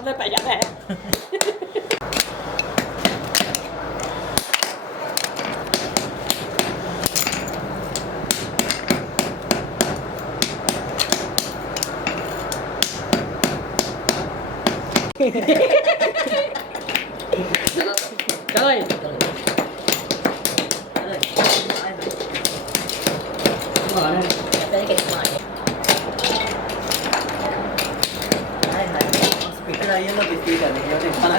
बदले पै जाता है चलो भाई स्पीकर आई है ना बिस्ती करनी है और खाना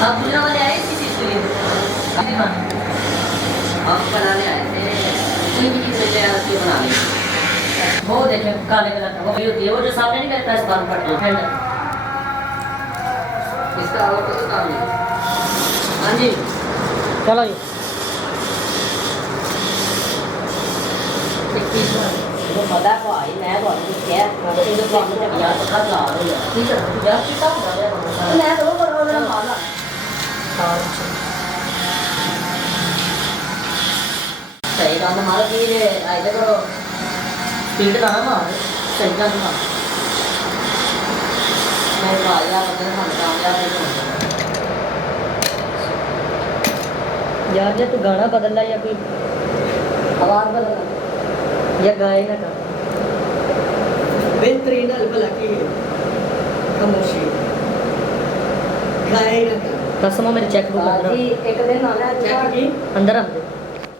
आप दूसरा वाले आए इसी चीज़ के लिए हम बनाने आए थे इतनी भी चीज़ ले आती है बनाने वो देखें काले कलर का वो होती है वो जो सामने नहीं करता है इस बार पड़ता है इसका और कोई काम नहीं हाँ जी चलो जी वो मदा को आई मैं तो कुछ कह मैं तो जो काम में यार पता चला रही है ठीक है यार कितना हो गया मैं तो वो कर रहा सही काम हमारा कि ऐसे करो स्पीड ना मार सही काम ना मैं बाया बंदे हम कामयाब नहीं यार जे तू गाना बदल ला या कोई आवाज बदल या गाए ना कर बेहतरीन अलबला की खामोशी गाए ना कर कसम मेरी चेक बुक एक दिन आना चेक की अंदर रख दे